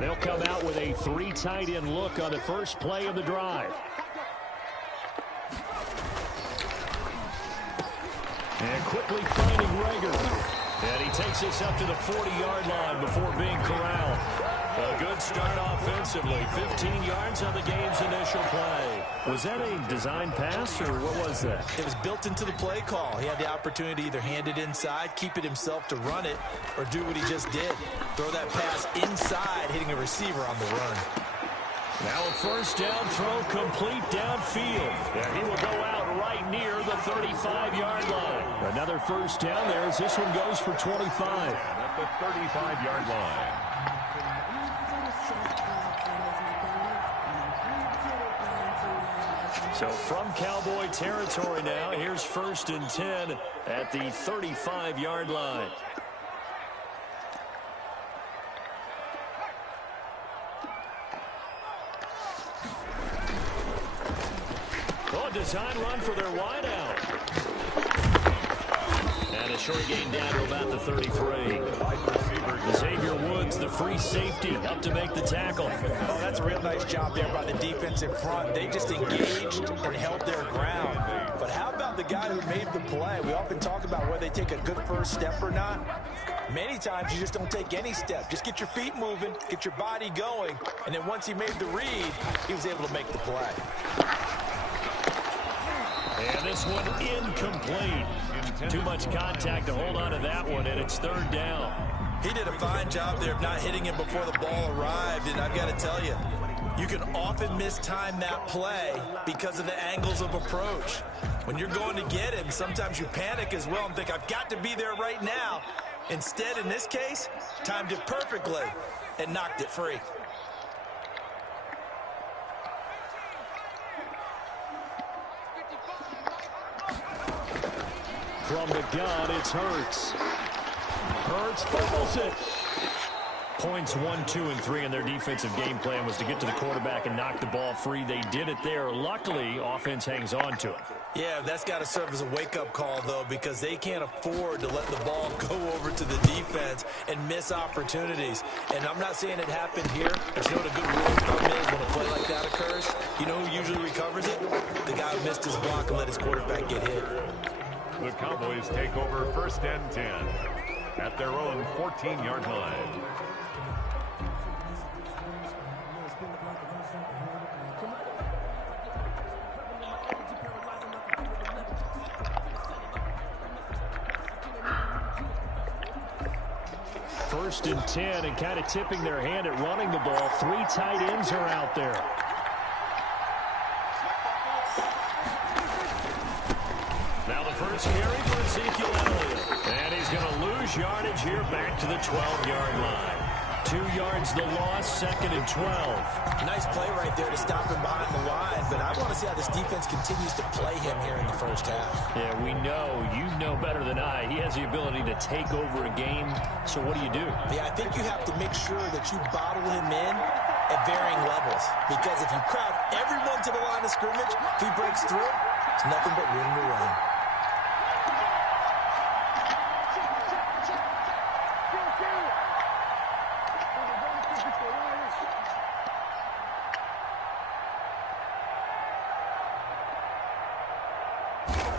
They'll come out with a 3 tight end look on the first play of the drive. And quickly finding Rager. And he takes us up to the 40-yard line before being corralled. A good start offensively. 15 yards on the game's initial play. Was that a design pass, or what was that? It was built into the play call. He had the opportunity to either hand it inside, keep it himself to run it, or do what he just did. Throw that pass inside, hitting a receiver on the run. Now a first down throw complete downfield. And he will go out right near the 35-yard line. Another first down there as this one goes for 25. At the 35-yard line. So from Cowboy territory now, here's 1st and 10 at the 35-yard line. Oh, design run for their wideout. And a short gain down to about the 33. Xavier Woods, the free safety, up to make the tackle. Oh, that's a real nice job there by the defensive front. They just engaged and held their ground. But how about the guy who made the play? We often talk about whether they take a good first step or not. Many times you just don't take any step. Just get your feet moving, get your body going, and then once he made the read, he was able to make the play. And this one incomplete. Too much contact to hold on to that one, and it's 3rd down. He did a fine job there of not hitting him before the ball arrived, and I've got to tell you, you can often mistime that play because of the angles of approach. When you're going to get him, sometimes you panic as well and think, I've got to be there right now. Instead, in this case, timed it perfectly and knocked it free. From the gun, it's Hurts. Hurts fumbles it. Points 1, 2, and 3 in their defensive game plan was to get to the quarterback and knock the ball free. They did it there. Luckily, offense hangs on to it. Yeah, that's got to serve as a wake-up call, though, because they can't afford to let the ball go over to the defense and miss opportunities. And I'm not saying it happened here. But you know what a good rule of thumb is when a play like that occurs? You know who usually recovers it? The guy who missed his block and let his quarterback get hit. The Cowboys take over 1st and 10 at their own 14-yard line. First and 10, and kind of tipping their hand at running the ball. 3 tight ends are out there. Now the first carry for Ezekiel Elliott. And he's going to lose yardage here back to the 12-yard line. 2 yards the loss, 2nd and 12. Nice play right there to stop him behind the line, but I want to see how this defense continues to play him here in the first half. Yeah, we know, you know better than I, he has the ability to take over a game, so what do you do? Yeah, I think you have to make sure that you bottle him in at varying levels, because if you crowd everyone to the line of scrimmage, if he breaks through, it's nothing but room to run.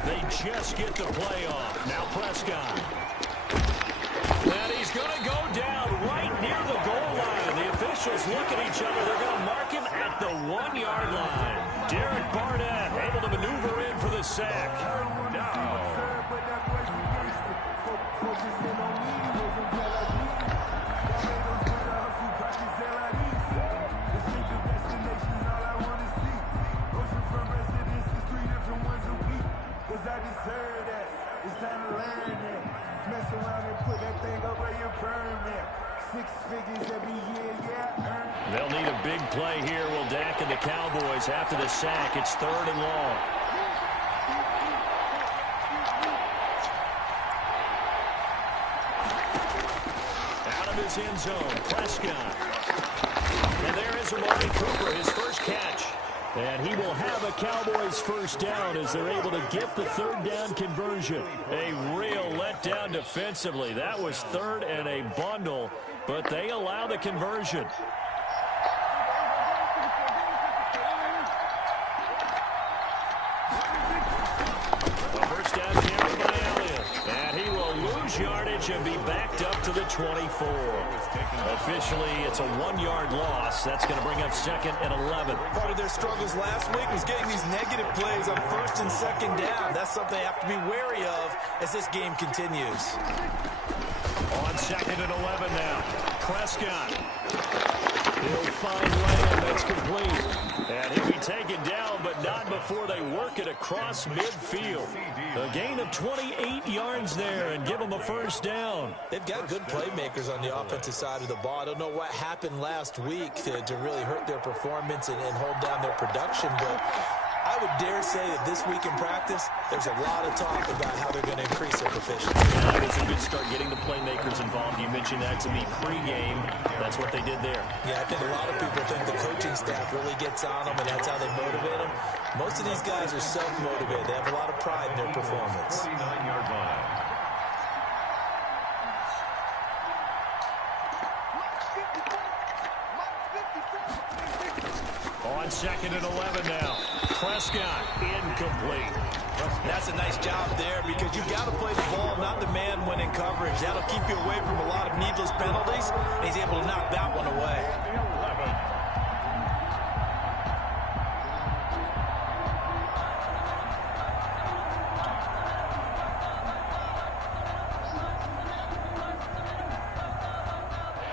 They just get the play off. Now Prescott. And he's going to go down right near the goal line. The officials look at each other. They're going to mark him at the 1-yard line. Derek Barnett able to maneuver in for the sack. They'll need a big play here. Will Dak and the Cowboys after the sack. It's 3rd and long. Out of his end zone, Prescott. And there is Amari Cooper, his first catch. And he will have a Cowboys first down as they're able to get the 3rd down conversion. A real letdown defensively. That was 3rd and a bundle, but they allow the conversion. lose yardage and be backed up to the 24. Officially, it's a 1-yard loss. That's going to bring up 2nd and 11. Part of their struggles last week was getting these negative plays on 1st and 2nd down. That's something they have to be wary of as this game continues. On 2nd and 11 now. Prescott. He'll find Lamb. That's complete. And he'll be taken down, but not before they work it across midfield. A gain of 28 yards there and give them a 1st down. They've got good playmakers on the offensive side of the ball. I don't know what happened last week to really hurt their performance and hold down their production, but I would dare say that this week in practice, there's a lot of talk about how they're going to increase their proficiency. Yeah, it's a good start getting the playmakers involved. You mentioned that to me pregame. That's what they did there. Yeah, I think a lot of people think the coaching staff really gets on them, and that's how they motivate them. Most of these guys are self-motivated. They have a lot of pride in their performance. 49-yard line. On 2nd and 11 now. Prescott incomplete. That's a nice job there because you've got to play the ball, not the man when in coverage. That'll keep you away from a lot of needless penalties, and he's able to knock that one away.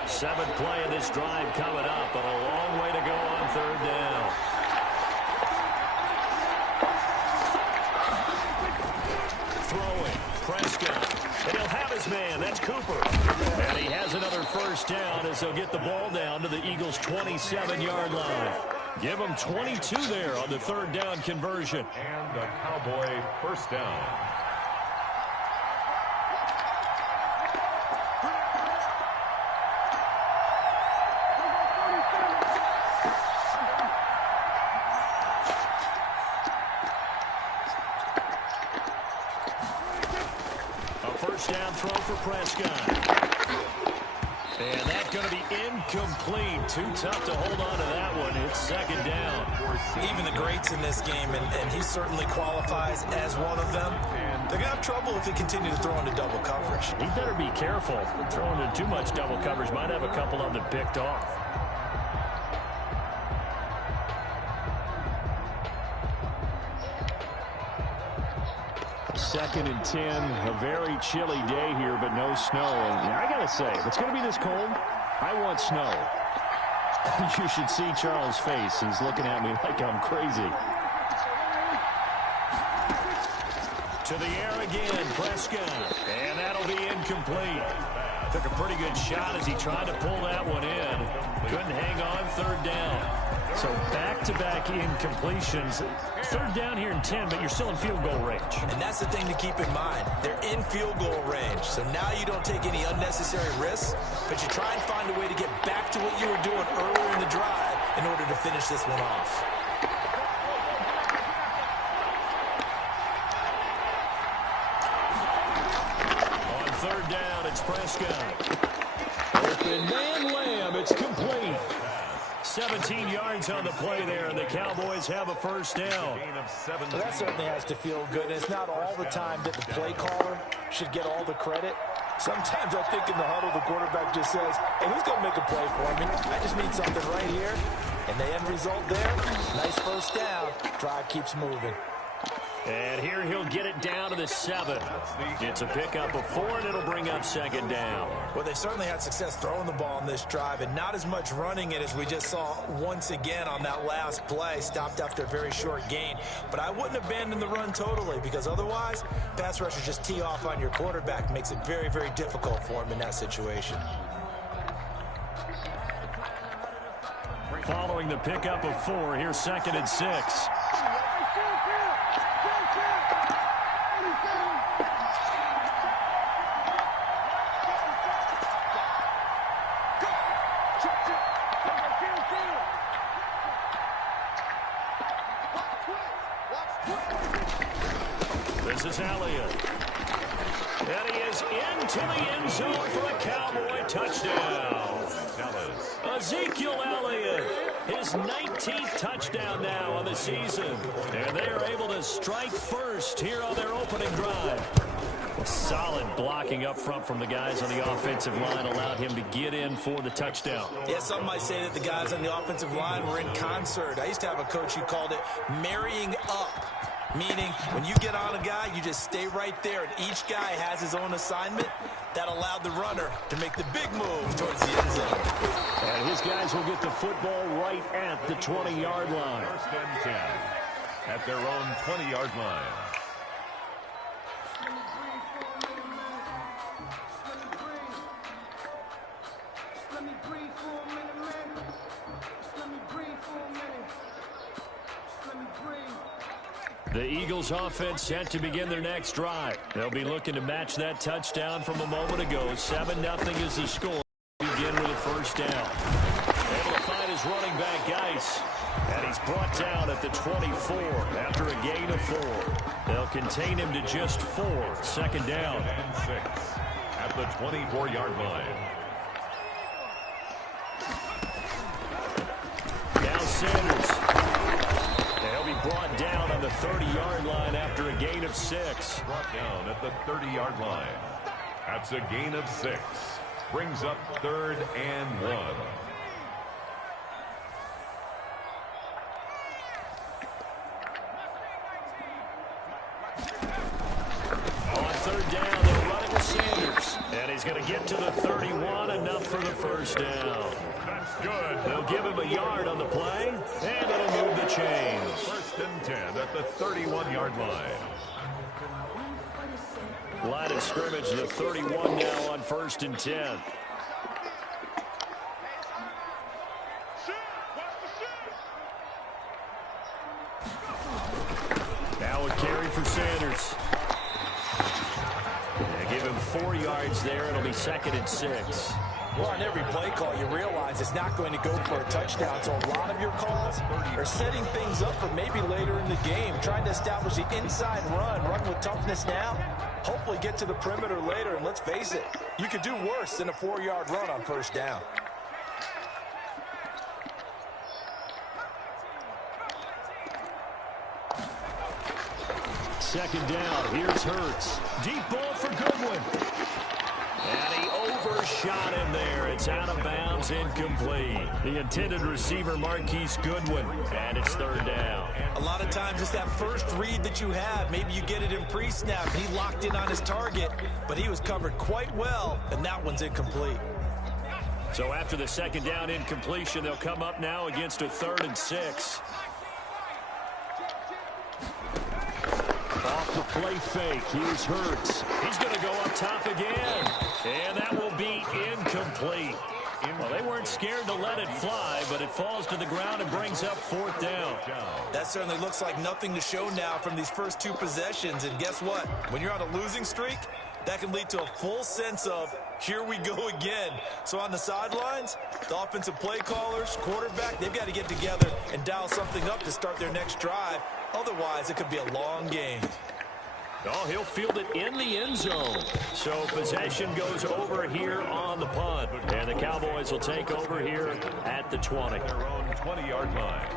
7th play of this drive coming up, but a long way to go on 3rd down. Throwing, Prescott, and he'll have his man. That's Cooper. And he has another 1st down as they'll get the ball down to the Eagles' 27-yard line. Give them 22 there on the 3rd down conversion. And the Cowboy 1st down. Down throw for Prescott. And that's going to be incomplete. Too tough to hold on to that one. It's 2nd down. Even the greats in this game, and he certainly qualifies as one of them, they're going to have trouble if they continue to throw into double coverage. He better be careful. Throwing into too much double coverage might have a couple of them picked off. 2nd and 10, a very chilly day here, but no snow. And I got to say, if it's going to be this cold, I want snow. You should see Charles' face. He's looking at me like I'm crazy. To the air again, Prescott. And that'll be incomplete. Took a pretty good shot as he tried to pull that one in. Couldn't hang on 3rd down. So back-to-back incompletions. 3rd down here in 10, but you're still in field goal range. And that's the thing to keep in mind. They're in field goal range. So now you don't take any unnecessary risks, but you try and find a way to get back to what you were doing earlier in the drive in order to finish this one off. On 3rd down, it's Prescott. Open man Lamb. It's complete. 17 yards on the play there, and the Cowboys have a 1st down. Well, that certainly has to feel good. It's not all the time that the play caller should get all the credit. Sometimes I think in the huddle, the quarterback just says, hey, who's going to make a play for me? I just need something right here. And the end result there, nice 1st down. Drive keeps moving. And here he'll get it down to the 7. It's a pickup of 4, and it'll bring up 2nd down. Well, they certainly had success throwing the ball in this drive, and not as much running it as we just saw once again on that last play. Stopped after a very short gain. But I wouldn't abandon the run totally, because otherwise, pass rushers just tee off on your quarterback. Makes it very, very difficult for him in that situation. Following the pickup of 4, here's 2nd and 6. This is Elliott. And he is into the end zone for a Cowboy touchdown. Ezekiel Elliott, his 19th touchdown now on the season. And they are able to strike first here on their opening drive. Solid blocking up front from the guys on the offensive line allowed him to get in for the touchdown. Yeah, some might say that the guys on the offensive line were in concert. I used to have a coach who called it marrying up, meaning when you get on a guy, you just stay right there, and each guy has his own assignment. That allowed the runner to make the big move towards the end zone. And his guys will get the football right at the 20-yard line. First and 10 at their own 20-yard line. The Eagles offense set to begin their next drive. They'll be looking to match that touchdown from a moment ago. 7-0 is the score. Begin with a first down. Able to find his running back, Geis. And he's brought down at the 24 after a gain of 4. They'll contain him to just 4. Second down. And 6 at the 24-yard line. Now Sanders. They'll be brought down on the 30-yard line after a gain of 6. Brought down at the 30-yard line. That's a gain of 6. Brings up 3rd and 1. On 3rd down, they're running with Sanders. And he's going to get to the 31, enough for the first down. That's good. They'll give him a yard on the play, and it'll move the chains. First and 10 at the 31-yard line. Line of scrimmage, the 31 now on 1st and 10. Now a carry for Sanders. They give him 4 yards there. It'll be 2nd and 6. Well, on every play call, you realize it's not going to go for a touchdown. So a lot of your calls are setting things up for maybe later in the game, trying to establish the inside run with toughness now, hopefully get to the perimeter later. And let's face it, you could do worse than a 4-yard run on first down. Second down, here's Hurts. Deep ball for Goodwin. And he overshot him there. It's out of bounds, incomplete. The intended receiver, Marquise Goodwin, and it's 3rd down. A lot of times it's that first read that you have. Maybe you get it in pre-snap. He locked in on his target, but he was covered quite well, and that one's incomplete. So after the 2nd down incompletion, they'll come up now against a 3rd and 6. Off the play fake, here's Hurts. He's going to go up top again, and that will be incomplete. Well, they weren't scared to let it fly, but it falls to the ground and brings up 4th down. That certainly looks like nothing to show now from these first 2 possessions, and guess what? When you're on a losing streak, that can lead to a full sense of, here we go again. So on the sidelines, the offensive play callers, quarterback, they've got to get together and dial something up to start their next drive. Otherwise, it could be a long game. Oh, he'll field it in the end zone. So possession goes over here on the punt. And the Cowboys will take over here at the 20. Their own 20-yard line.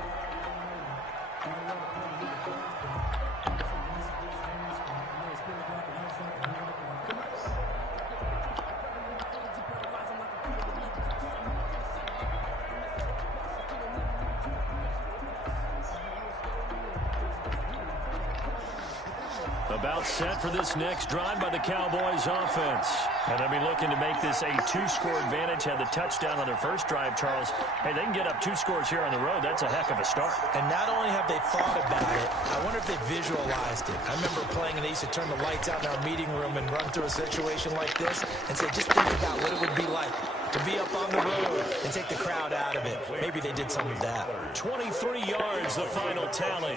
About set for this next drive by the Cowboys offense. And they'll be looking to make this a 2-score advantage. Had the touchdown on their first drive, Charles. Hey, they can get up 2 scores here on the road. That's a heck of a start. And not only have they thought about it, I wonder if they visualized it. I remember playing and they used to turn the lights out in our meeting room and run through a situation like this and say, just think about what it would be like to be up on the road and take the crowd out of it. Maybe they did some of that. 23 yards, the final tally.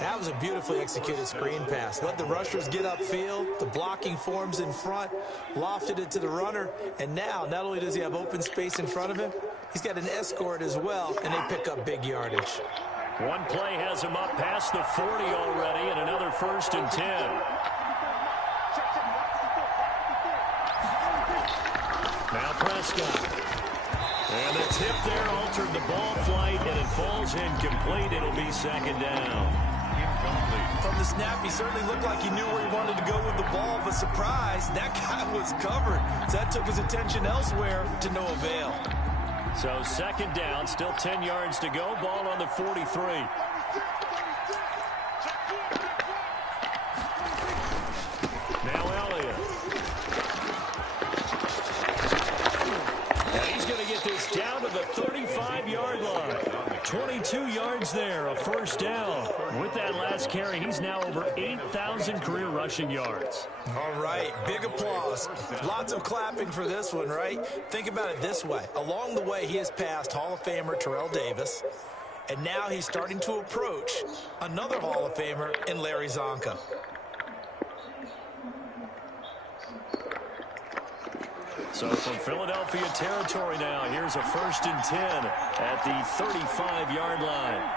That was a beautifully executed screen pass. Let the rushers get upfield, the blocking forms in front, lofted it to the runner, and now not only does he have open space in front of him, he's got an escort as well, and they pick up big yardage. One play has him up past the 40 already, and another 1st and 10. Now Prescott. And the tip there altered the ball flight, and it falls incomplete. It'll be 2nd down. complete. From the snap, he certainly looked like he knew where he wanted to go with the ball, but surprise, that guy was covered. So that took his attention elsewhere to no avail. So second down, still 10 yards to go. Ball on the 43. Now Elliott. And he's going to get this down to the 35-yard line. 22 yards there, a first down. With that last carry, he's now over 8,000 career rushing yards. All right, big applause. Lots of clapping for this one, right? Think about it this way. Along the way, he has passed Hall of Famer Terrell Davis, and now he's starting to approach another Hall of Famer in Larry Zonka. So from Philadelphia territory now, here's a 1st and 10 at the 35-yard line.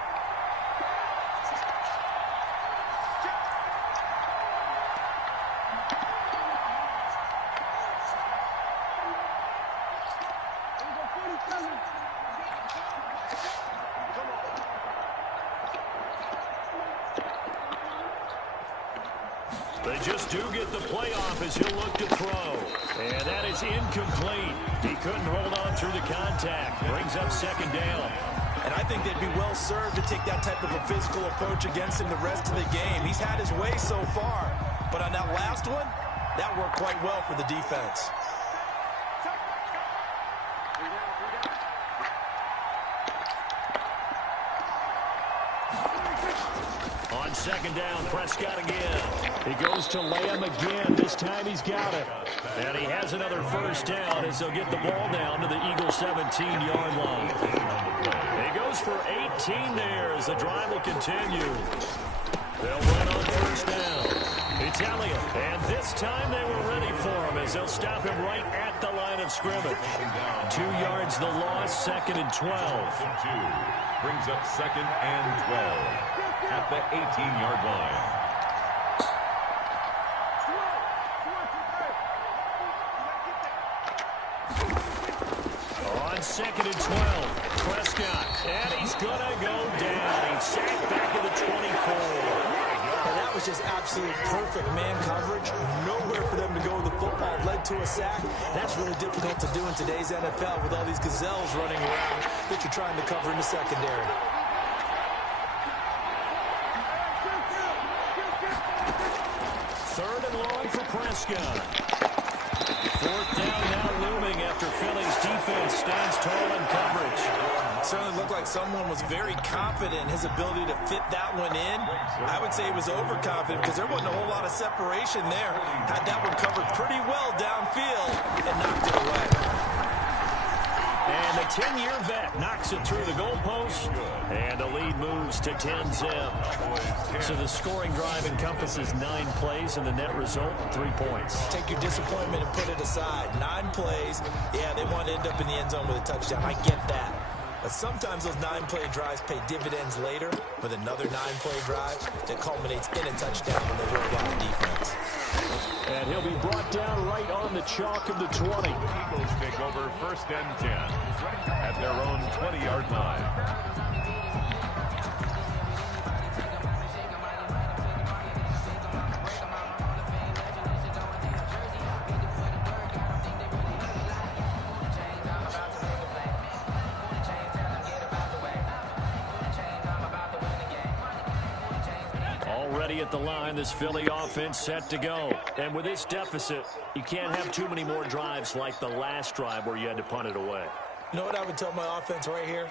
They just do get the playoff as he'll look to throw. And that is incomplete. He couldn't hold on through the contact. Brings up second down. And I think they'd be well served to take that type of a physical approach against him the rest of the game. He's had his way so far. But on that last one, that worked quite well for the defense. On second down, Prescott again. He goes to Lamb again. This time he's got it. And he has another first down as they'll get the ball down to the Eagles' 17-yard line. He goes for 18 there as the drive will continue. They'll run on first down. It's Elliott. And this time they were ready for him as they'll stop him right at the line of scrimmage. 2 yards the loss, 2nd and 12. Brings up 2nd and 12 at the 18-yard line. On 2nd and 12, Prescott, and he's going to go down. He's sacked back at the 24. And that was just absolute perfect man coverage. Nowhere for them to go with the football. Led to a sack. That's really difficult to do in today's NFL with all these gazelles running around that you're trying to cover in the secondary. Third and long for Prescott. 4th down now looming after Philly's defense stands tall in coverage. Certainly looked like someone was very confident in his ability to fit that one in. I would say he was overconfident because there wasn't a whole lot of separation there. Had that one covered pretty well downfield and knocked it away. And the 10-year vet knocks it through the goalpost, and the lead moves to 10-zip. So the scoring drive encompasses 9 plays, and the net result, 3 points. Take your disappointment and put it aside. 9 plays. Yeah, they want to end up in the end zone with a touchdown. I get that. But sometimes those 9-play drives pay dividends later with another 9-play drive that culminates in a touchdown when they wear down the defense. And he'll be brought down right on the chalk of the 20. Eagles take over 1st and 10 at their own 20-yard line. Already at the line, this Philly offense set to go. And with this deficit, you can't have too many more drives like the last drive where you had to punt it away. You know what I would tell my offense right here?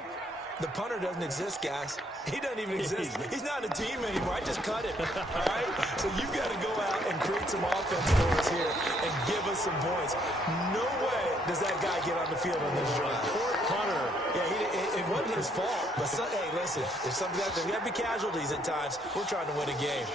The punter doesn't exist, guys. He doesn't even exist. He's not a team anymore. I just cut him, all right? So you've got to go out and create some offense for us here and give us some points. No way does that guy get on the field on this drive. Poor punter. Yeah, it wasn't his fault. But, hey, listen, there's got to be casualties at times. We're trying to win a game.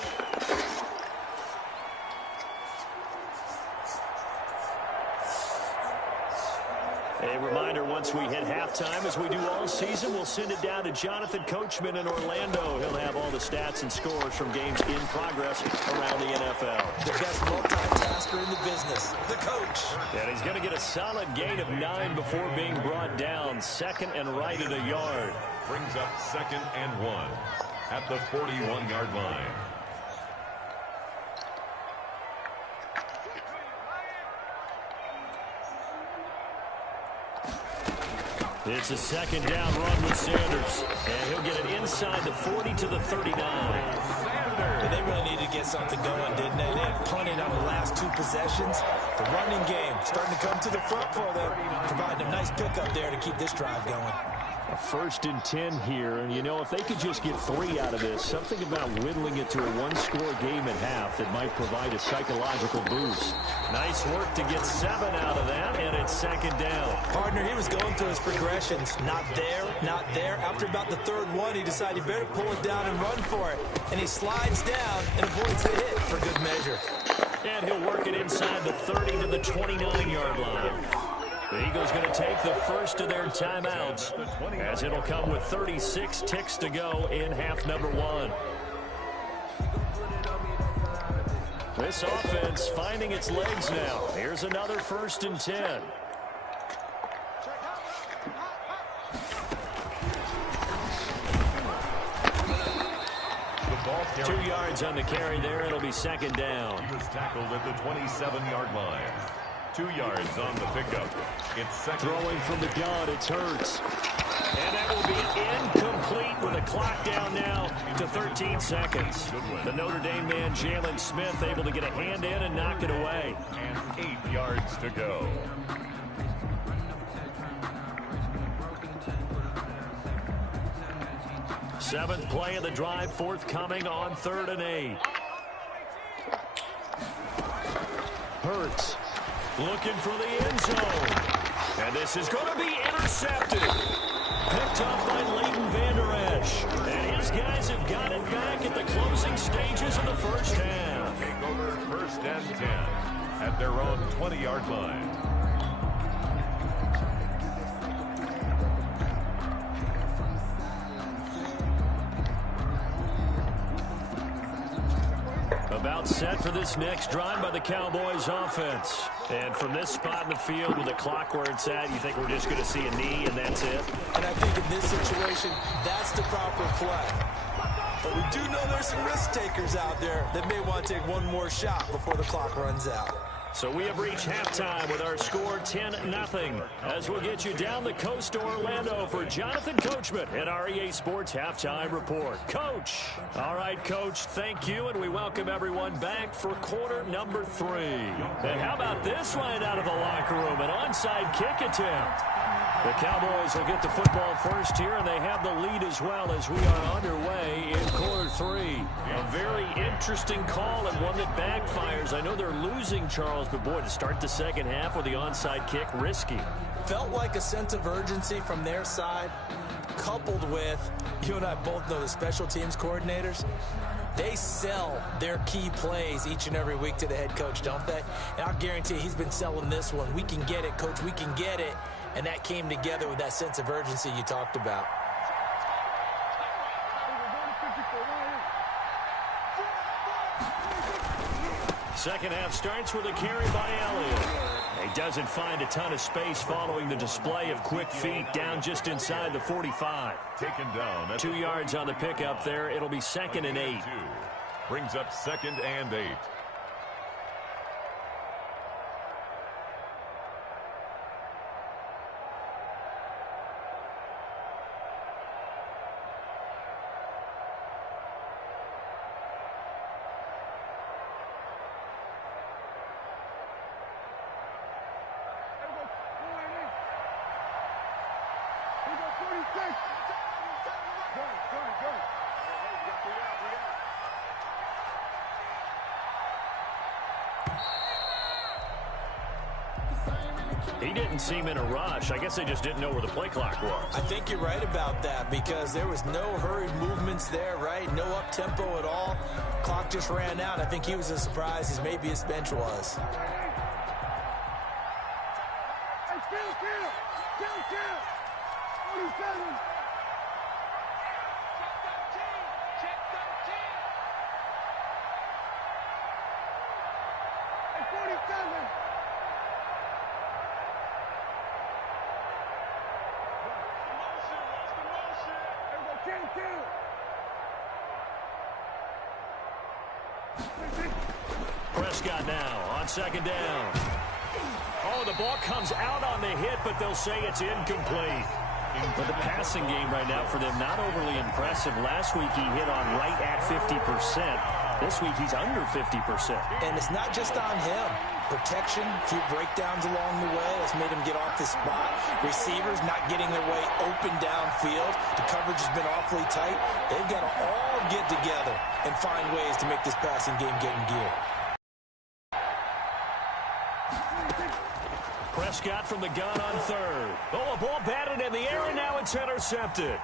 A reminder, once we hit halftime, as we do all season, we'll send it down to Jonathan Coachman in Orlando. He'll have all the stats and scores from games in progress around the NFL. The best multitasker in the business, the coach. And he's going to get a solid gain of 9 before being brought down. 2nd and right at a yard. Brings up 2nd and 1. at the 41-yard line. It's a second down run with Sanders. And he'll get it inside the 40 to the 39. And they really needed to get something going, didn't they? They had punted on the last 2 possessions. The running game starting to come to the front for them, providing a nice pickup there to keep this drive going. A 1st and 10 here, and you know, if they could just get 3 out of this, something about whittling it to a 1-score game at half that might provide a psychological boost. Nice work to get 7 out of that, and it's second down. Partner, he was going through his progressions. Not there, not there. After about the 3rd one, he decided he better pull it down and run for it. And he slides down and avoids the hit for good measure. And he'll work it inside the 30 to the 29-yard line. The Eagles going to take the first of their timeouts, as it'll come with 36 ticks to go in half number 1. This offense finding its legs now. Here's another 1st and 10. The 2 yards on the carry there. It'll be second down. He was tackled at the 27-yard line. 2 yards on the pickup. It's second. Throwing from the gun, it's Hurts. And that will be incomplete with a clock down now to 13 seconds. The Notre Dame man, Jalen Smith, able to get a hand in and knock it away. And 8 yards to go. Seventh play of the drive forthcoming on 3rd and 8. Hurts looking for the end zone. And this is going to be intercepted. Picked up by Leighton Vander Esch. And his guys have got it back at the closing stages of the first half. Take over 1st and 10 at their own 20-yard line. About set for this next drive by the Cowboys offense. And from this spot in the field with the clock where it's at, you think we're just going to see a knee and that's it? And I think in this situation, that's the proper play. But we do know there's some risk takers out there that may want to take one more shot before the clock runs out. So we have reached halftime with our score 10-0. As we'll get you down the coast to Orlando for Jonathan Coachman at our EA Sports Halftime Report. Coach. All right, Coach, thank you, and we welcome everyone back for quarter number 3. And how about this right out of the locker room, an onside kick attempt. The Cowboys will get the football first here, and they have the lead as well as we are underway in quarter 3. A very interesting call and one that backfires. I know they're losing, Charles, but boy, to start the second half with the onside kick, risky. Felt like a sense of urgency from their side, coupled with, you and I both know the special teams coordinators. They sell their key plays each and every week to the head coach, don't they? And I'll guarantee he's been selling this one. We can get it, Coach, we can get it. And that came together with that sense of urgency you talked about. Second half starts with a carry by Elliott. He doesn't find a ton of space following the display of quick feet down just inside the 45. Taken down. 2 yards on the pickup there. It'll be 2nd and 8. Brings up 2nd and 8. He didn't seem in a rush. I guess they just didn't know where the play clock was. I think you're right about that because there was no hurried movements there, right? No up-tempo at all. Clock just ran out. I think he was as surprised as maybe his bench was. Prescott now on second down. Oh, the ball comes out on the hit, but they'll say it's incomplete. But the passing game right now for them, not overly impressive. Last week he hit on right at 50%. This week he's under 50%. And it's not just on him. Protection, a few breakdowns along the way. That's made him get off the spot. Receivers not getting their way open downfield. The coverage has been awfully tight. They've got to all get together and find ways to make this passing game get in gear. Prescott from the gun on third. Oh, a ball batted in the air, and now it's intercepted.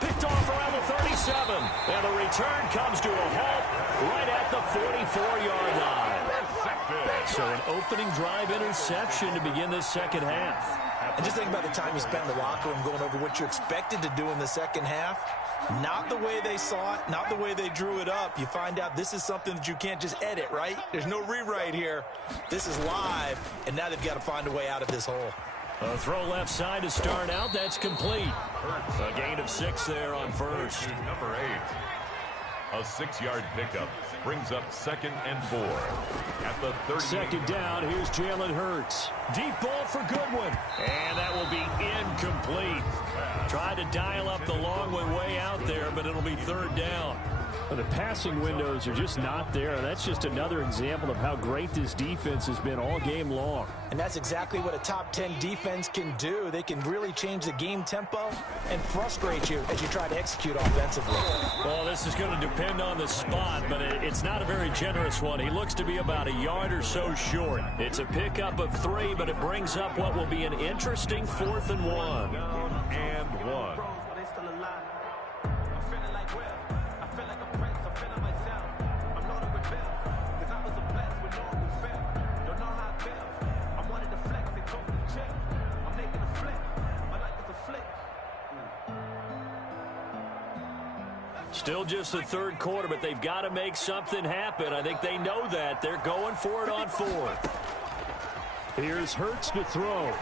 Picked off around the 37. And the return comes to a halt right at the 44-yard line. So an opening drive interception to begin this second half. And just think about the time you spent in the locker room going over what you expected to do in the second half. Not the way they saw it, not the way they drew it up. You find out this is something that you can't just edit, right? There's no rewrite here. This is live, and now they've got to find a way out of this hole. A throw left side to start out. That's complete. A gain of 6 there on first. Number 8. A 6-yard pickup brings up 2nd and 4 at the 30. Second down, here's Jalen Hurts. Deep ball for Goodwin. And that will be incomplete. Tried to dial up the long one way out there, but it'll be third down. Well, the passing windows are just not there. That's just another example of how great this defense has been all game long. And that's exactly what a top 10 defense can do. They can really change the game tempo and frustrate you as you try to execute offensively. Well, this is going to depend on the spot, but it's not a very generous one. He looks to be about a yard or so short. It's a pickup of 3, but it brings up what will be an interesting 4th and 1. And 1. Still just the third quarter, but they've got to make something happen. I think they know that. They're going for it on 4th. Here's Hurts to throw.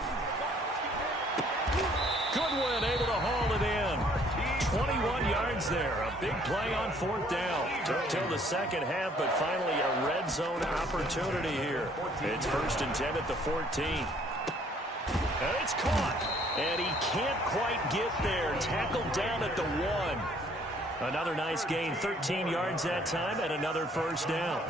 Goodwin able to haul it in. 21 yards there. A big play on 4th down. Took till the second half, but finally a red zone opportunity here. It's 1st and 10 at the 14. And it's caught. And he can't quite get there. Tackled down at the 1. Another nice gain, 13 yards that time, and another first down.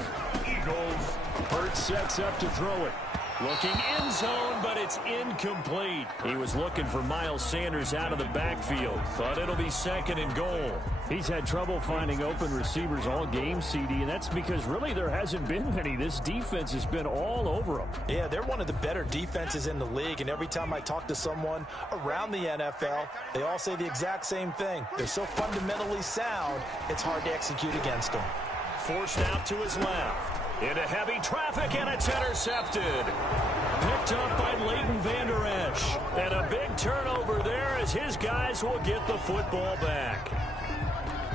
Eagles. Hurts sets up to throw it. Looking end zone, but it's incomplete. He was looking for Miles Sanders out of the backfield, but it'll be 2nd and goal. He's had trouble finding open receivers all game, CD, and that's because really there hasn't been many. This defense has been all over them. Yeah, they're one of the better defenses in the league, and every time I talk to someone around the NFL, they all say the exact same thing. They're so fundamentally sound, it's hard to execute against them. Forced out to his left. Into heavy traffic, and it's intercepted. Picked up by Leighton Vander Esch. And a big turnover there as his guys will get the football back.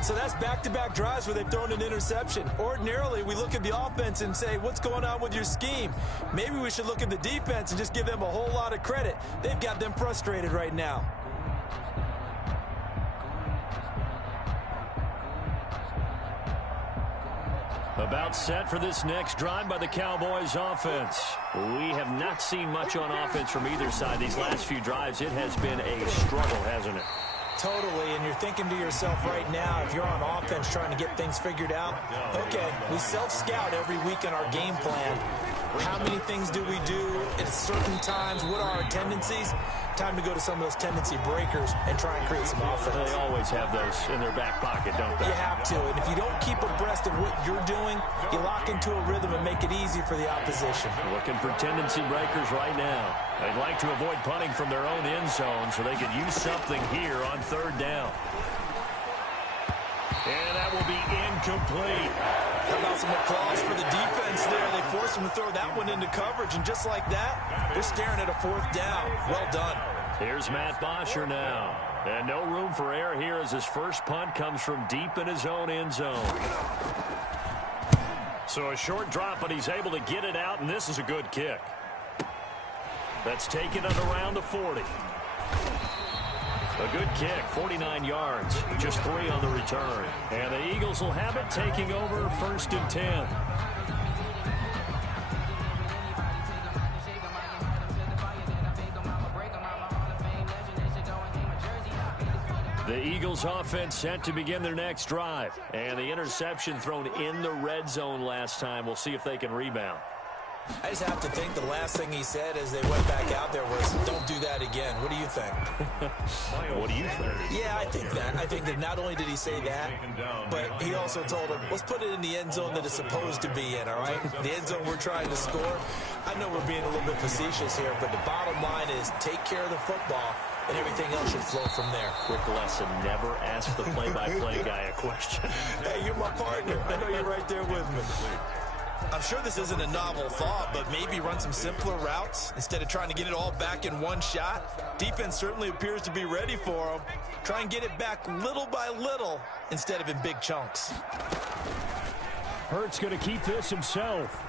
So that's back-to-back drives where they've thrown an interception. Ordinarily, we look at the offense and say, what's going on with your scheme? Maybe we should look at the defense and just give them a whole lot of credit. They've got them frustrated right now. About set for this next drive by the Cowboys offense. We have not seen much on offense from either side. These last few drives, it has been a struggle, hasn't it? Totally, and you're thinking to yourself right now, if you're on offense trying to get things figured out, okay, we self-scout every week in our game plan. How many things do we do at certain times? What are our tendencies? Time to go to some of those tendency breakers and try and create some offense. They always have those in their back pocket, don't they? You have to, and if you don't keep abreast of what you're doing, you lock into a rhythm and make it easy for the opposition. Looking for tendency breakers right now. They'd like to avoid punting from their own end zone so they could use something here on 3rd down. And that will be incomplete. How about some applause for the defense there? They forced him to throw that one into coverage, and just like that, they're staring at a 4th down. Well done. Here's Matt Bosher now. And no room for error here as his first punt comes from deep in his own end zone. So a short drop, but he's able to get it out, and this is a good kick. That's taken it around the 40. A good kick, 49 yards, just 3 on the return. And the Eagles will have it, taking over 1st and 10. The Eagles offense set to begin their next drive. And the interception thrown in the red zone last time. We'll see if they can rebound. I just have to think the last thing he said as they went back out there was, don't do that again. What do you think? What do you think? Yeah, I think that. I think that not only did he say that, but he also told him, let's put it in the end zone that it's supposed to be in, all right? The end zone we're trying to score. I know we're being a little bit facetious here, but the bottom line is take care of the football, and everything else should flow from there. Quick lesson, never ask the play-by-play guy a question. Hey, you're my partner. I know you're right there with me. I'm sure this isn't a novel thought, but maybe run some simpler routes instead of trying to get it all back in one shot. Defense certainly appears to be ready for them. Try and get it back little by little instead of in big chunks. Hurts going to keep this himself.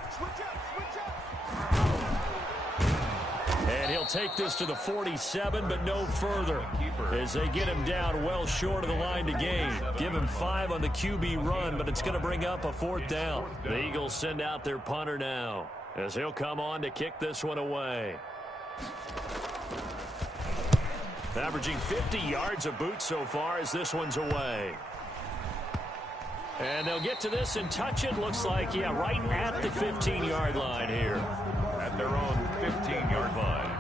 And he'll take this to the 47, but no further, as they get him down well short of the line to gain. Give him 5 on the QB run, but it's going to bring up a 4th down. The Eagles send out their punter now, as he'll come on to kick this one away. Averaging 50 yards a boot so far as this one's away. And they'll get to this and touch it. Looks like, yeah, right at the 15-yard line here. At their own 15-yard line.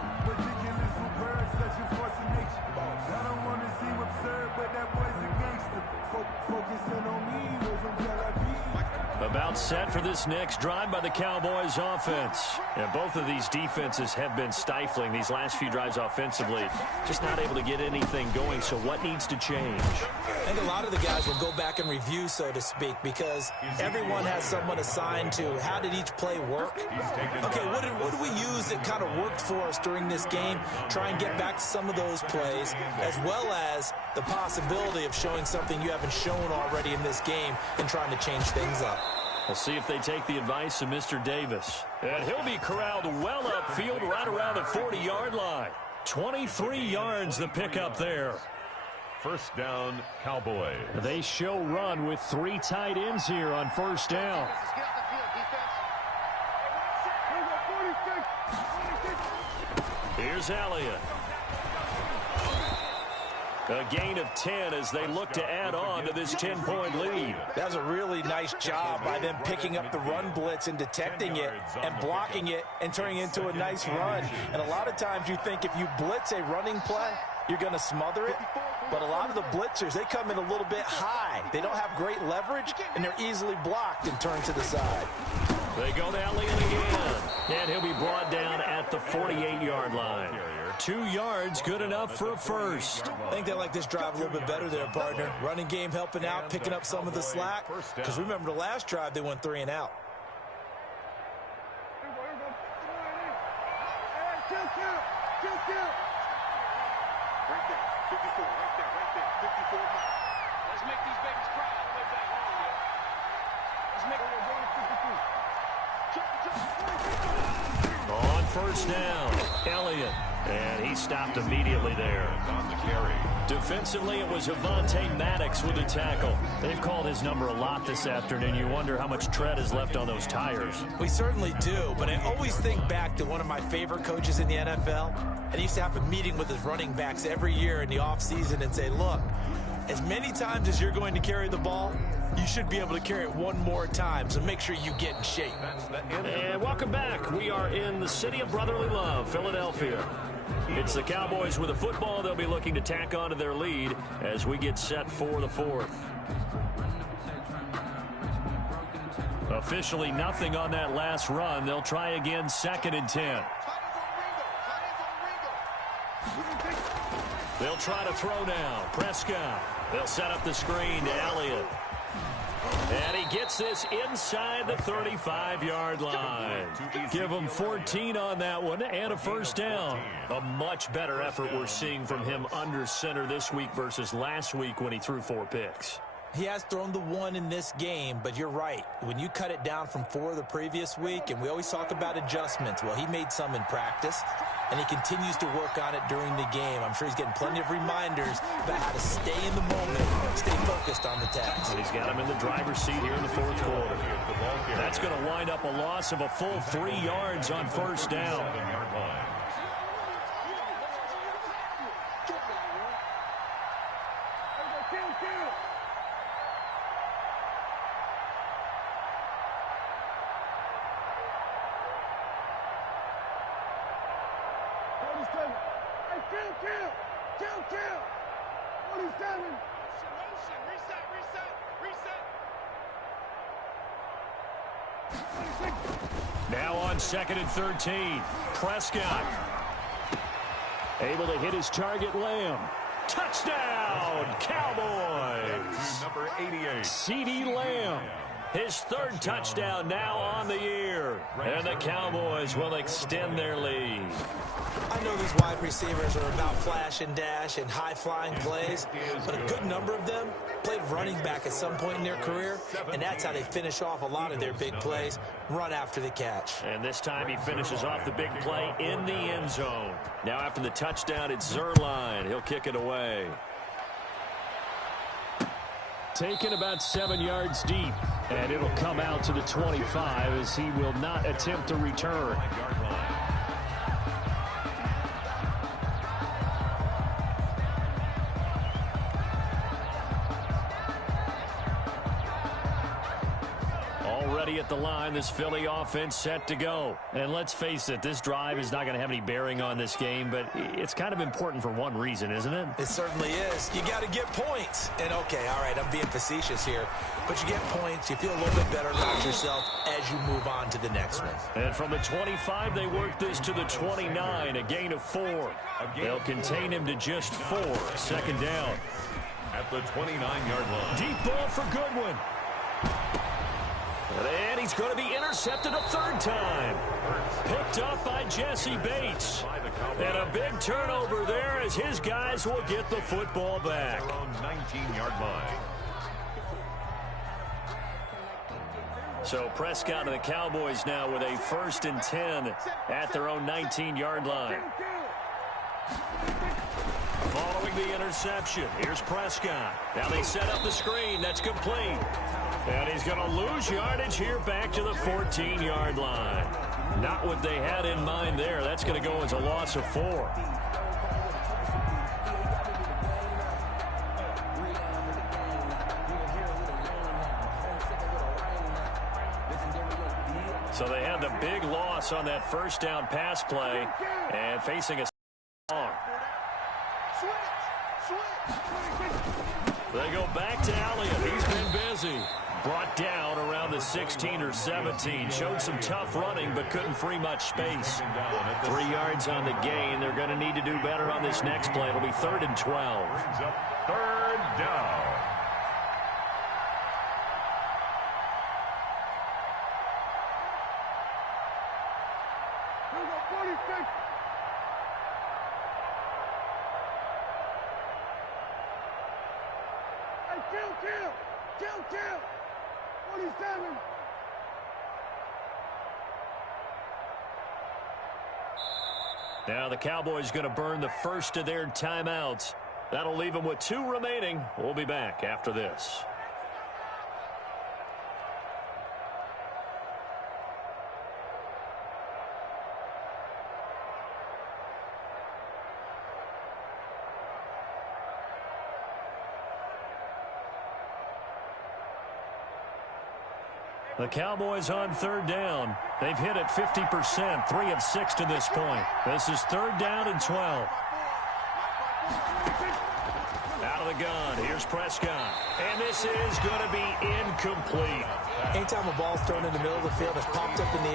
About set for this next drive by the Cowboys offense. And both of these defenses have been stifling these last few drives offensively. Just not able to get anything going, so what needs to change? I think a lot of the guys will go back and review, so to speak, because everyone has someone assigned to how did each play work. Okay, what did we use that kind of worked for us during this game? Try and get back to some of those plays, as well as the possibility of showing something you haven't shown already in this game and trying to change things up. We'll see if they take the advice of Mr. Davis. And he'll be corralled well upfield right around the 40-yard line. 23 yards the pickup there. First down, Cowboys. They show run with 3 tight ends here on first down. Here's Elliott. A gain of 10 as they look to add on to this 10-point lead. That was a really nice job by them picking up the run blitz and detecting it and blocking it and turning it into a nice run. And a lot of times you think if you blitz a running play, you're going to smother it. But a lot of the blitzers, they come in a little bit high. They don't have great leverage, and they're easily blocked and turned to the side. They go to Elliott again. And he'll be brought down at the 48-yard line. 2 yards, good enough for a first. I think they like this drive a little bit better there, partner. Running game helping out, picking up some of the slack. Because remember, the last drive, they went 3 and out. On first down, Elliott. And he stopped immediately there. On the carry. Defensively, it was Avonte Maddox with the tackle. They've called his number a lot this afternoon. You wonder how much tread is left on those tires. We certainly do, but I always think back to one of my favorite coaches in the NFL. And he used to have a meeting with his running backs every year in the offseason and say, look, as many times as you're going to carry the ball, you should be able to carry it one more time, so make sure you get in shape. And welcome back. We are in the city of brotherly love, Philadelphia. It's the Cowboys with a football. They'll be looking to tack on to their lead as we get set for the 4th. Officially nothing on that last run. They'll try again, 2nd and 10. They'll try to throw now. Prescott. They'll set up the screen to Elliott. And he gets this inside the 35-yard line. Give him 14 on that one and a first down. A much better effort we're seeing from him under center this week versus last week when he threw 4 picks. He has thrown the 1 in this game, but you're right. When you cut it down from 4 the previous week, and we always talk about adjustments, well, he made some in practice, and he continues to work on it during the game. I'm sure he's getting plenty of reminders about how to stay in the moment, stay focused on the task. And he's got him in the driver's seat here in the 4th quarter. That's going to wind up a loss of a full 3 yards on first down. Now on 2nd and 13. Prescott. Able to hit his target, Lamb. Touchdown, Cowboys! Number 88. CeeDee Lamb. His 3rd touchdown now on the year. And the Cowboys will extend their lead. I know these wide receivers are about flash and dash and high-flying plays, but a good number of them played running back at some point in their career, and that's how they finish off a lot of their big plays, run after the catch. And this time he finishes off the big play in the end zone. Now after the touchdown, it's Zuerlein. He'll kick it away. Taken about 7 yards deep, and it'll come out to the 25 as he will not attempt to return. Already at the line, this Philly offense set to go. And let's face it, this drive is not going to have any bearing on this game, but it's kind of important for one reason, isn't it? It certainly is. You got to get points. And, okay, all right, I'm being facetious here, but you get points, you feel a little bit better about yourself as you move on to the next one. And from the 25, they work this to the 29, a gain of 4. They'll contain him to just 4. 2nd down. At the 29-yard line. Deep ball for Goodwin. And he's going to be intercepted a 3rd time. Picked up by Jesse Bates. And a big turnover there as his guys will get the football back. Their own 19-yard line. So Prescott and the Cowboys now with a 1st and 10 at their own 19-yard line. Following the interception, here's Prescott. Now they set up the screen. That's complete. And he's going to lose yardage here back to the 14-yard line. Not what they had in mind there. That's going to go as a loss of 4. So they had the big loss on that 1st down pass play and facing a long. They go back to Elliott. He's been busy. Brought down around the 16 or 17. Showed some tough running, but couldn't free much space. 3 yards on the gain. They're going to need to do better on this next play. It'll be 3rd and 12. Brings up 3rd down. Kill! 47! Now the Cowboys going to burn the first of their timeouts. That'll leave them with 2 remaining. We'll be back after this. The Cowboys on 3rd down. They've hit it 50%, 3 of 6 to this point. This is 3rd down and 12. Out of the gun, here's Prescott. And this is going to be incomplete. Anytime a ball's thrown in the middle of the field, it's popped up in the air.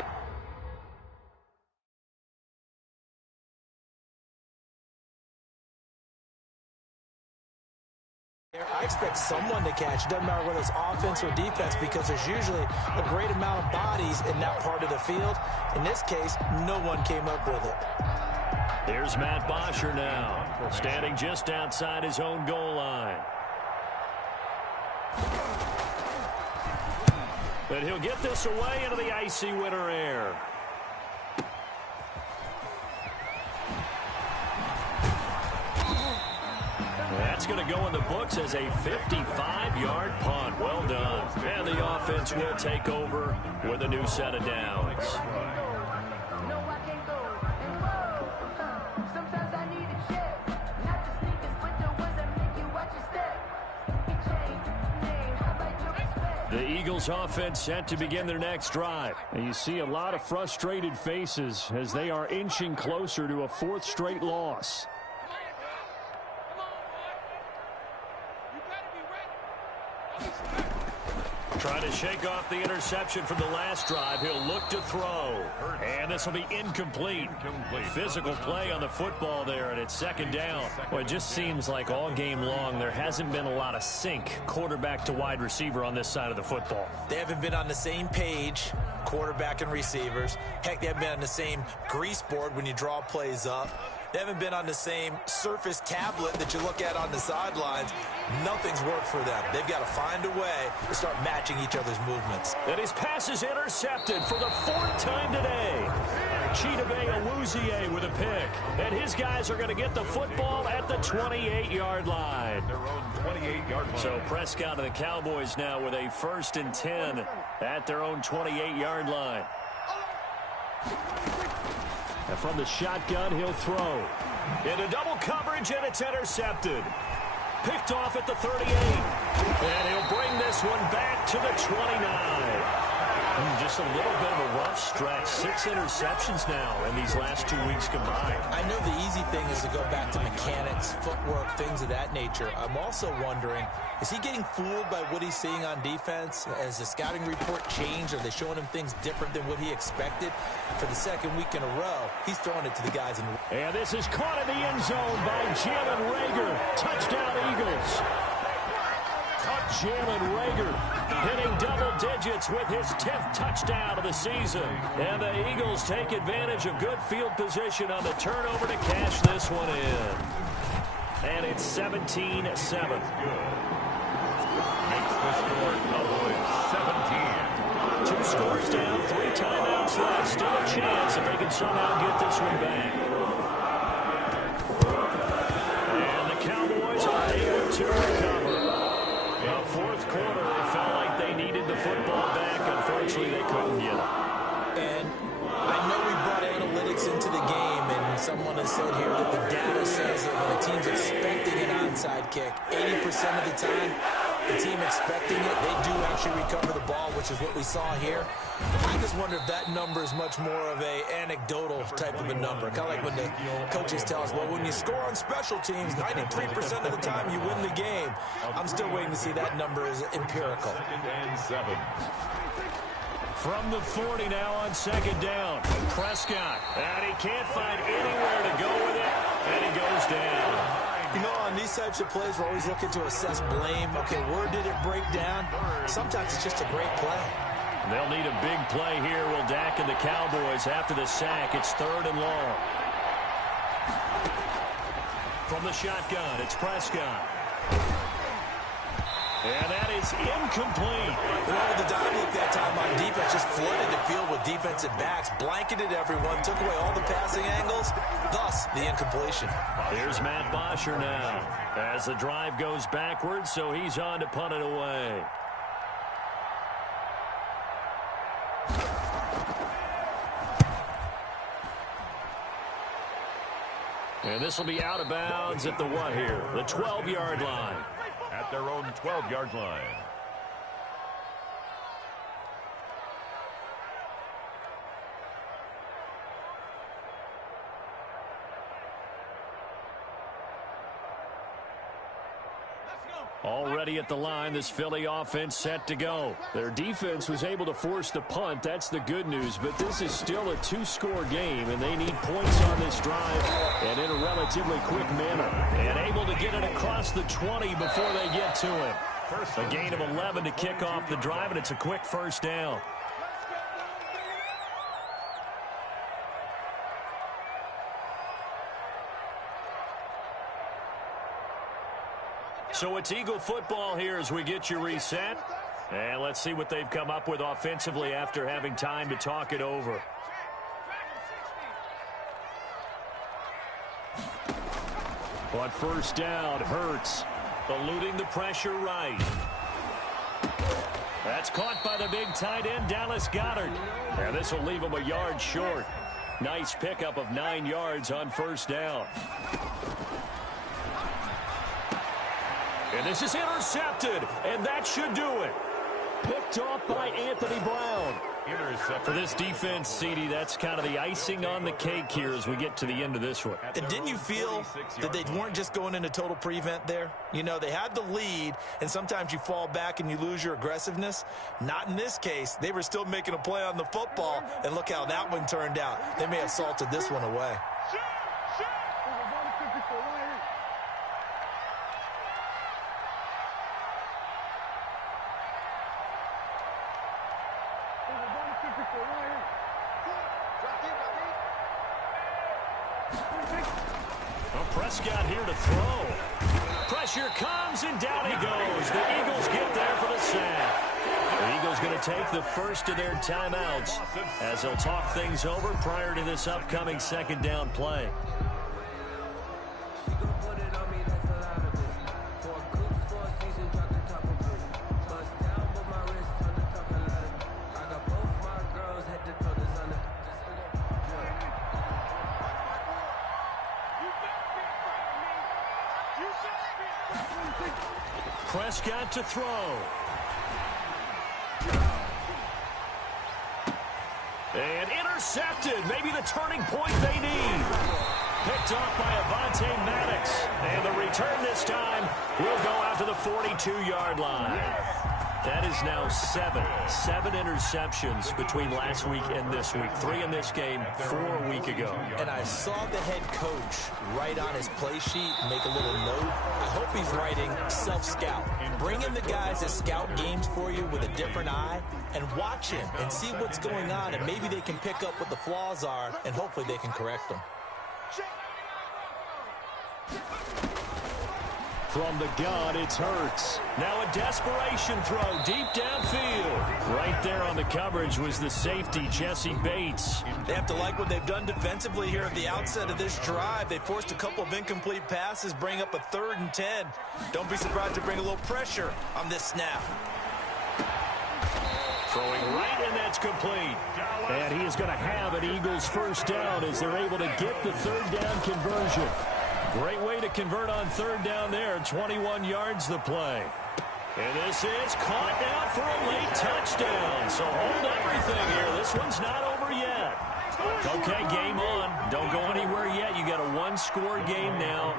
I expect someone to catch. It doesn't matter whether it's offense or defense because there's usually a great amount of bodies in that part of the field. In this case, no one came up with it. Here's Matt Bosher now, standing just outside his own goal line. But he'll get this away into the icy winter air. That's going to go in the books as a 55-yard punt. Well done. And the offense will take over with a new set of downs. The Eagles offense set to begin their next drive. And you see a lot of frustrated faces as they are inching closer to a fourth straight loss. Trying to shake off the interception from the last drive. He'll look to throw. And this will be incomplete. Physical play on the football there, and it's second down. Well, it just seems like all game long there hasn't been a lot of sync quarterback to wide receiver on this side of the football. They haven't been on the same page, quarterback and receivers. Heck, they haven't been on the same grease board when you draw plays up. They haven't been on the same Surface tablet that you look at on the sidelines. Nothing's worked for them. They've got to find a way to start matching each other's movements. And his pass is intercepted for the fourth time today. Chidobe Awuzie with a pick. And his guys are going to get the football at the 28-yard line. Their own 28-yard line. So Prescott and the Cowboys now with a 1st and 10 at their own 28-yard line. And from the shotgun, he'll throw. Into double coverage, and it's intercepted. Picked off at the 38. And he'll bring this one back to the 29. Just a little bit of a rough stretch. 6 interceptions now in these last 2 weeks combined. I know the easy thing is to go back to mechanics, footwork, things of that nature. I'm also wondering, is he getting fooled by what he's seeing on defense? Has the scouting report changed? Are they showing him things different than what he expected? For the second week in a row, he's throwing it to the guys in. And this is caught in the end zone by Jalen Reagor. Touchdown, Eagles. Jalen Reagor hitting double digits with his 10th touchdown of the season. And the Eagles take advantage of good field position on the turnover to cash this one in. And it's 17-7. Makes the score Cowboys 17. 2 scores down, 3 timeouts left. Still a chance if they can somehow get this one back. And the Cowboys are able to recover. Fourth quarter, they felt like they needed the football back. Unfortunately, they couldn't get it. And I know we brought analytics into the game, and someone has said here that the data says that when a team's expecting an onside kick, 80% of the time, the team expecting it, they do actually recover the ball, which is what we saw here. I just wonder if that number is much more of a anecdotal type of a number. Kind of like when the coaches tell us, well, when you score on special teams, 93% of the time you win the game. I'm still waiting to see that number is empirical. 2nd and 7. From the 40 now on 2nd down. Prescott. And he can't find anywhere to go with it. And he goes down. You know, on these types of plays, we're always looking to assess blame. Okay, where did it break down? Sometimes it's just a great play. They'll need a big play here, will Dak and the Cowboys after the sack. It's 3rd and long. From the shotgun, it's Prescott. And that is incomplete. You know, the dime look that time on defense just flooded the field with defensive backs, blanketed everyone, took away all the passing angles, thus the incompletion. Here's Matt Bosher now as the drive goes backwards, so he's on to punt it away. And this will be out of bounds at the what here? The 12-yard line. At their own 12-yard line. Already at the line, this Philly offense set to go. Their defense was able to force the punt. That's the good news. But this is still a 2-score game, and they need points on this drive and in a relatively quick manner. And able to get it across the 20 before they get to him. A gain of 11 to kick off the drive, and it's a quick 1st down. So it's Eagle football here as we get you reset. And let's see what they've come up with offensively after having time to talk it over. On 1st down, Hurts eluding the pressure right. That's caught by the big tight end, Dallas Goedert. And this will leave him a yard short. Nice pickup of 9 yards on 1st down. And this is intercepted, and that should do it. Picked off by Anthony Brown. Intercept. For this defense, CD, that's kind of the icing on the cake here as we get to the end of this one. And didn't you feel that they weren't just going into total prevent there? You know, they had the lead, and sometimes you fall back and you lose your aggressiveness. Not in this case. They were still making a play on the football, and look how that one turned out. They may have salted this one away. Well, Prescott here to throw. Pressure comes, and down he goes. The Eagles get there for the sack. The Eagles going to take the first of their timeouts as they'll talk things over prior to this upcoming second down play. Prescott to throw. And intercepted. Maybe the turning point they need. Picked off by Avonte Maddox. And the return this time will go out to the 42-yard line. That is now seven interceptions between last week and this week. 3 in this game, 4 a week ago. And I saw the head coach write on his play sheet, make a little note. I hope he's writing self-scout. Bring in the guys that scout games for you with a different eye and watch him and see what's going on, and maybe they can pick up what the flaws are, and hopefully they can correct them. From the gun, it's Hurts. Now a desperation throw deep downfield. Right there on the coverage was the safety, Jesse Bates. They have to like what they've done defensively here at the outset of this drive. They forced a couple of incomplete passes, bring up a 3rd and 10. Don't be surprised to bring a little pressure on this snap. Throwing right, and that's complete. And he is going to have an Eagles first down as they're able to get the 3rd down conversion. Great way to convert on 3rd down there. 21 yards the play. And this is caught now for a late touchdown. So hold everything here. This one's not over yet. Okay, game on. Don't go anywhere yet. You got a 1-score game now.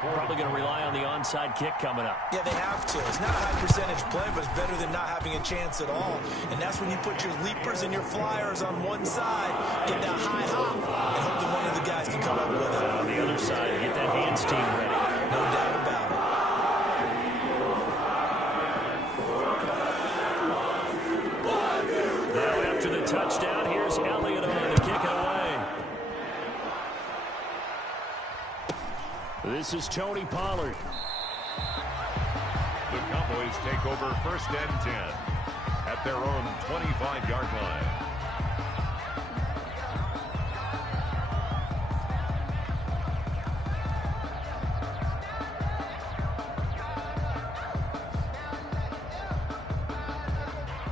Probably going to rely on the onside kick coming up. Yeah, they have to. It's not a high percentage play, but it's better than not having a chance at all. And that's when you put your leapers and your flyers on one side, get that high hop, and hope that one of the guys can come up with it. On the other side, get that hands team ready. No doubt about it. Now after the touchdown, here's Elliott on to kick it away. This is Tony Pollard. The Cowboys take over 1st and 10 at their own 25-yard line.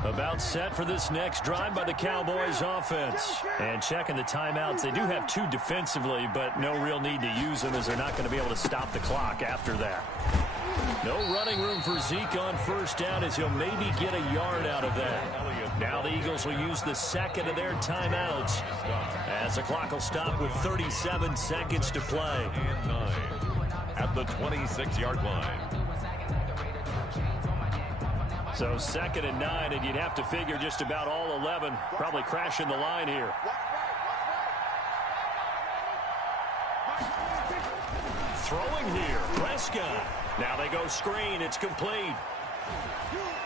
About set for this next drive by the Cowboys offense. And checking the timeouts. They do have 2 defensively, but no real need to use them as they're not going to be able to stop the clock after that. No running room for Zeke on 1st down as he'll maybe get a yard out of that. Now the Eagles will use the 2nd of their timeouts as the clock will stop with 37 seconds to play. And 9 at the 26-yard line. So 2nd and 9, and you'd have to figure just about all 11 probably crashing the line here. Throwing here, Prescott. Now they go screen, it's complete.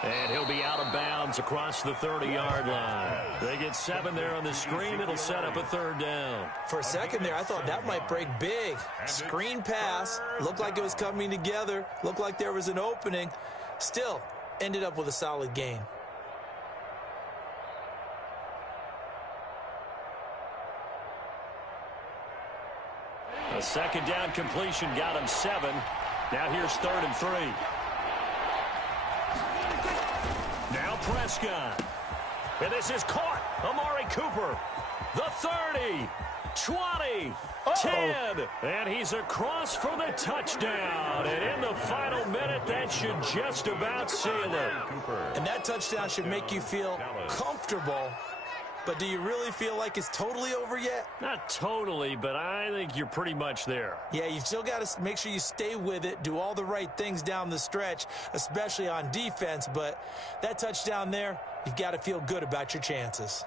And he'll be out of bounds across the 30-yard line. They get 7 there on the screen. It'll set up a 3rd down. For a second there, I thought that might break big. Screen pass, looked like it was coming together, looked like there was an opening. Still, ended up with a solid game. A 2nd down completion got him 7. Now here's 3rd and 3. Now Prescott. And this is caught. Amari Cooper. The 30, 20, 10, and he's across for the touchdown. And in the final minute, that should just about seal it. And that touchdown should make you feel comfortable. But do you really feel like it's totally over yet? Not totally, but I think you're pretty much there. Yeah, you've still got to make sure you stay with it, do all the right things down the stretch, especially on defense. But that touchdown there, you've got to feel good about your chances.